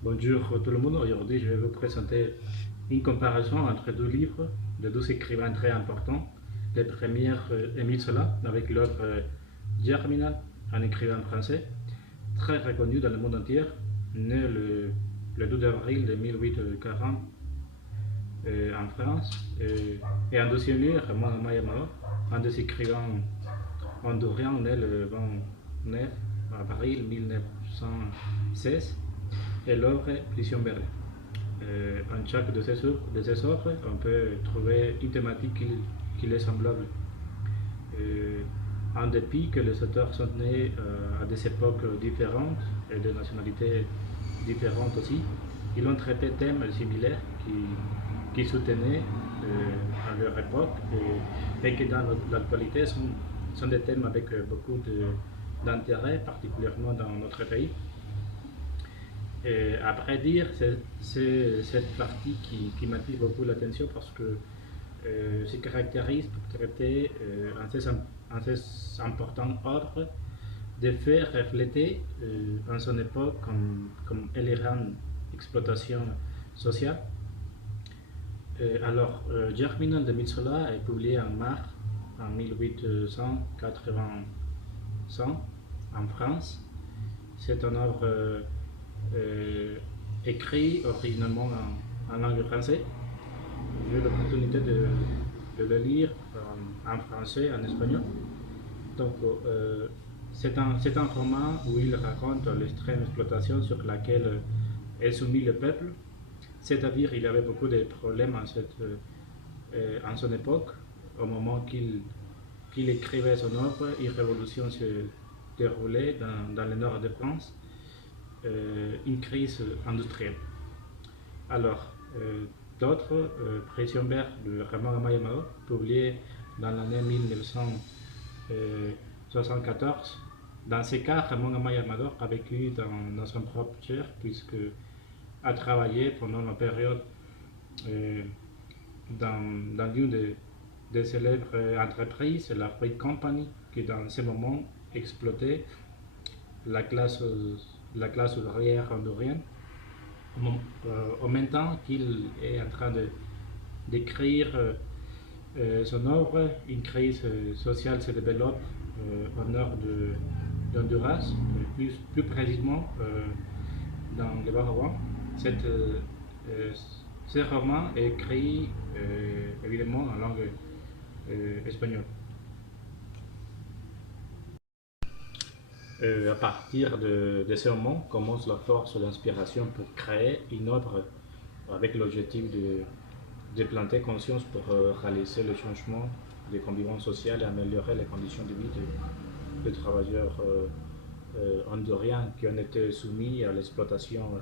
Bonjour tout le monde, aujourd'hui je vais vous présenter une comparaison entre deux livres de deux écrivains très importants. Le premier, Émile Zola, avec l'œuvre Germinal, un écrivain français, très reconnu dans le monde entier, né le 12 avril de 1840 en France. Et en deuxième lieu, Ramon Mayamao, un des écrivains honduriens, né le 29 avril 1916, et l'œuvre Prison Verte. En chaque de ces œuvres, on peut trouver une thématique qui est semblable. En dépit que les auteurs sont nés à des époques différentes et de nationalités différentes aussi, ils ont traité thèmes similaires qui soutenaient à leur époque et que dans l'actualité sont des thèmes avec beaucoup d'intérêt, particulièrement dans notre pays. Et après dire, c'est cette partie qui m'attire beaucoup l'attention parce que se caractérise pour traiter un ces important ordre de faire refléter en son époque comme élégante exploitation sociale. Germinal de Metsola est publié en mars en 1880 en France. C'est un œuvre écrit originellement en langue française. J'ai eu l'opportunité de le lire en français, en espagnol. Donc, c'est un roman où il raconte l'extrême exploitation sur laquelle est soumis le peuple. C'est-à-dire qu'il y avait beaucoup de problèmes en son époque. Au moment qu'il écrivait son œuvre, une révolution se déroulait dans le nord de France. Une crise industrielle. Alors, d'autres, Prison Verte de Ramon Mayamao, publié dans l'année 1974. Dans ce cas, Ramon Mayamao a vécu dans son propre chair, puisque a travaillé pendant la période dans l'une des célèbres entreprises, la Fruit Company, qui dans ce moment exploitait la classe ouvrière hondurienne, en même temps qu'il est en train d'écrire son œuvre. Une crise sociale se développe au nord d'Honduras, plus précisément dans le Baraguan. Ce roman est écrit évidemment en langue espagnole. À partir de ce moment commence la force de l'inspiration pour créer une œuvre avec l'objectif de planter conscience pour réaliser le changement des convivences sociales et améliorer les conditions de vie des travailleurs honduriens qui ont été soumis à l'exploitation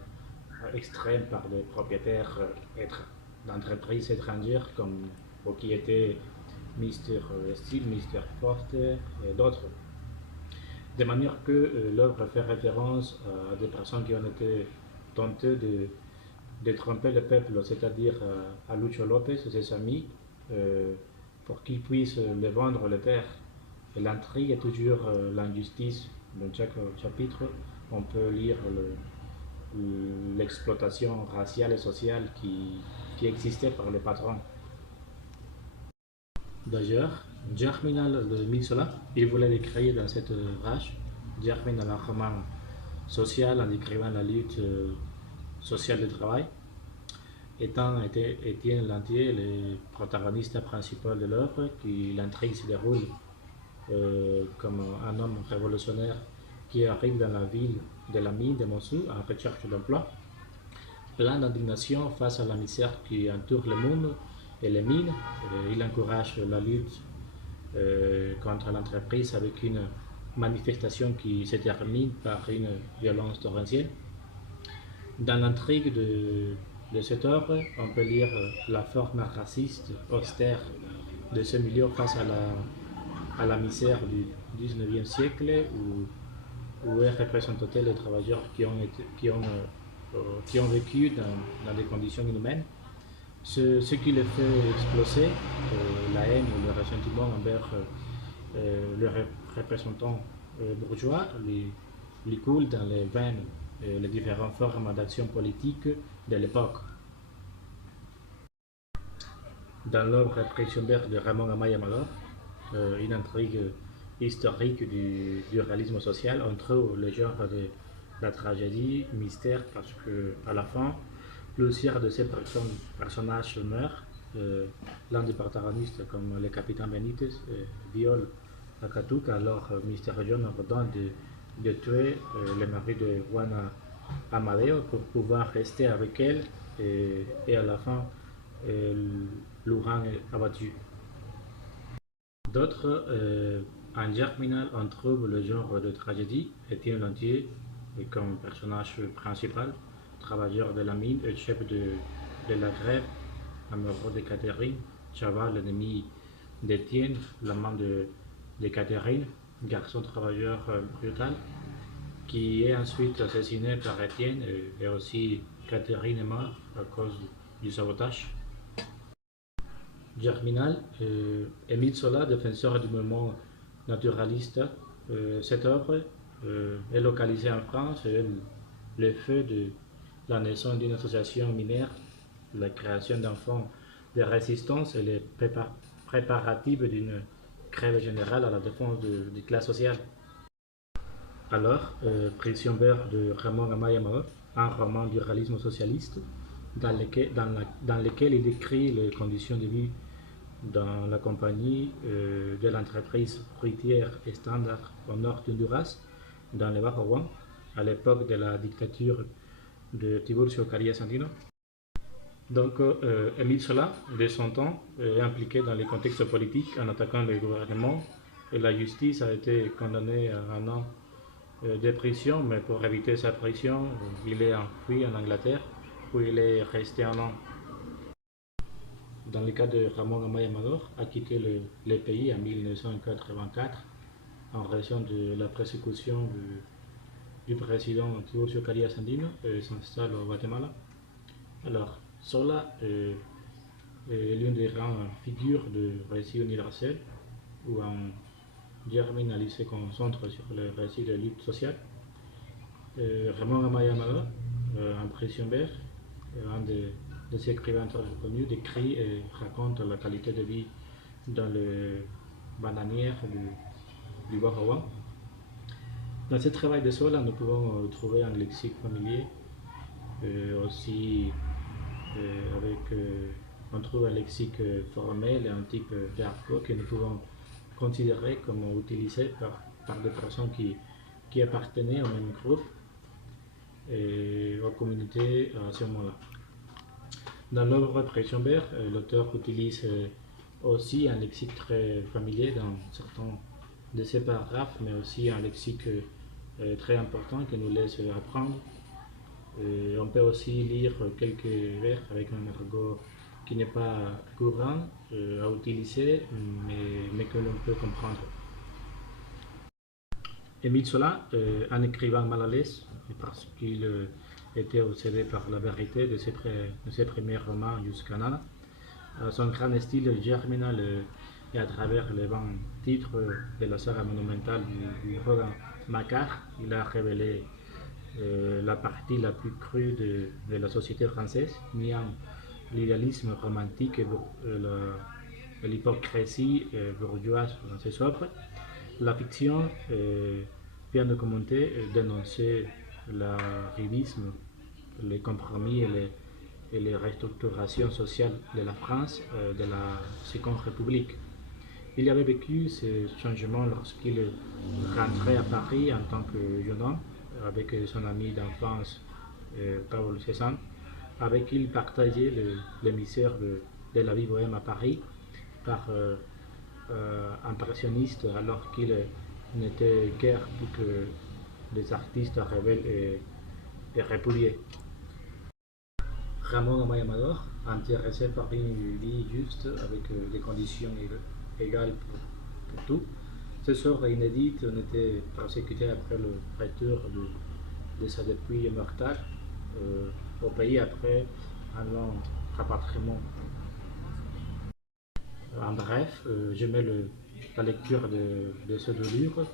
extrême par des propriétaires d'entreprises étrangères comme qui étaient Mr. Steel, Mr. Forte et d'autres. De manière que l'œuvre fait référence à des personnes qui ont été tentées de tromper le peuple, c'est-à-dire à Lucho Lopez et ses amis, pour qu'ils puissent les vendre les terres. Et l'intrigue est toujours l'injustice. Dans chaque chapitre, on peut lire l'exploitation raciale et sociale qui existait par les patrons. D'ailleurs, Germinal de Metsola, il voulait décrire dans cette ouvrage, Germinal, un roman social en décrivant la lutte sociale du travail, étant Étienne Lantier le protagoniste principal de l'œuvre, l'intrigue se déroule comme un homme révolutionnaire qui arrive dans la ville de la mine de Montsou en recherche d'emploi, plein d'indignation face à la misère qui entoure le monde et les mines. Il encourage la lutte contre l'entreprise avec une manifestation qui se termine par une violence torrentielle. Dans l'intrigue de cette œuvre, on peut lire la forme raciste, austère de ce milieu face à la misère du 19e siècle où est représenté les travailleurs qui ont vécu dans des conditions inhumaines. Ce qui les fait exploser, la haine ou le ressentiment envers le représentant bourgeois, lui coule dans les veines les différentes formes d'action politique de l'époque. Dans l'œuvre Prisionbert de Ramon Amaya Amador, une intrigue historique du réalisme social, on trouve le genre de la tragédie, mystère, parce que à la fin, plusieurs de ces personnages meurent. L'un des protagonistes, comme le capitaine Benitez, viole Akatouk, alors Mr. John ordonne de tuer le mari de Juana Amadeo pour pouvoir rester avec elle, et à la fin, Lujan est abattu. D'autres, en Germinal, on trouve le genre de tragédie, Étienne Lantier comme personnage principal, travailleur de la mine et chef de la grève, amoureux de Catherine, Chaval, l'ennemi d'Étienne, l'amant de Catherine, garçon travailleur brutal, qui est ensuite assassiné par Étienne, et aussi Catherine est morte à cause du sabotage. Germinal, Émile Zola, défenseur du mouvement naturaliste. Cette œuvre est localisée en France et le fait de la naissance d'une association minière, la création d'un fonds de résistance et les préparatifs d'une grève générale à la défense des classes sociales. Alors, Prisionbert de Ramon Amaya Amador, un roman du réalisme socialiste dans lequel il décrit les conditions de vie dans la compagnie de l'entreprise fruitière Standard au nord d'Honduras, dans le Bas-Rouen, à l'époque de la dictature de Tiburcio Caria Sandino. Donc, Émile Zola, de son temps, est impliqué dans les contextes politiques en attaquant le gouvernement, et la justice a été condamnée à un an de prison, mais pour éviter sa prison, il est enfui en Angleterre, où il est resté un an. Dans le cas de Ramon Amaya Amador, a quitté le pays en 1984 en raison de la persécution du président Tiburcio Caria Sandino et s'installe au Guatemala. Alors, Zola est l'une des grandes figures de récit universel, où un Germinal se concentre sur le récit de lutte sociale. Ramon Amaya Amador, un Prisionbert, un des écrivains très reconnus, décrit et raconte la qualité de vie dans les bananières du Bas-Rouen. Dans ce travail de Zola, nous pouvons trouver un lexique familier, aussi on trouve un lexique formel et un type d'argot que nous pouvons considérer comme utilisé par des personnes qui appartenaient au même groupe et aux communautés à ce moment-là. Dans l'œuvre Prisionbert, l'auteur utilise aussi un lexique très familier dans certains de ses paragraphes, mais aussi un lexique très important qui nous laisse apprendre. On peut aussi lire quelques vers avec un argot qui n'est pas courant à utiliser, mais que l'on peut comprendre. Émile Zola, un écrivain mal à l'aise, parce qu'il était obsédé par la vérité de ses premiers romans jusqu'à Nana. Son grand style germinal et à travers les 20 titres de la saga monumentale du Rogan Macquart, il a révélé la partie la plus crue de la société française, niant l'idéalisme romantique et l'hypocrisie bourgeoise dans ses œuvres. La fiction vient de commenter et dénoncer l'arrivisme, les compromis et les restructurations sociales de la France de la Seconde République. Il avait vécu ce changement lorsqu'il rentrait à Paris en tant que jeune homme avec son ami d'enfance Paul Cézanne, avec qui il partageait les misères de la vie bohème à Paris par impressionniste, alors qu'il n'était guère plus que des artistes rebelles et répudiés. Ramon Amaya Amador, intéressé par une vie juste avec des conditions égales pour tout. Ces œuvres inédites ont été persécutées après le retour de sa dépouille mortelle au pays après un long rapatriement. En bref, j'aimais la lecture de ces deux livres.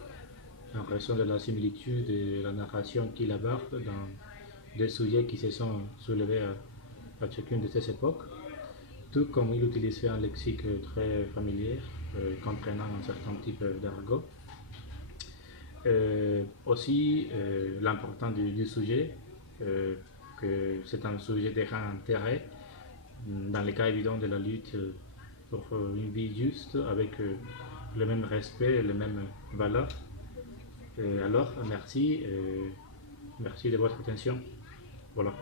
en raison de la similitude et la narration qu'il aborde dans des sujets qui se sont soulevés à chacune de ces époques, tout comme il utilisait un lexique très familier, comprenant un certain type d'argot. Aussi, l'important du sujet, que c'est un sujet de grand intérêt dans le cas évident de la lutte pour une vie juste avec le même respect et les mêmes valeurs. Alors, merci, merci de votre attention. Voilà.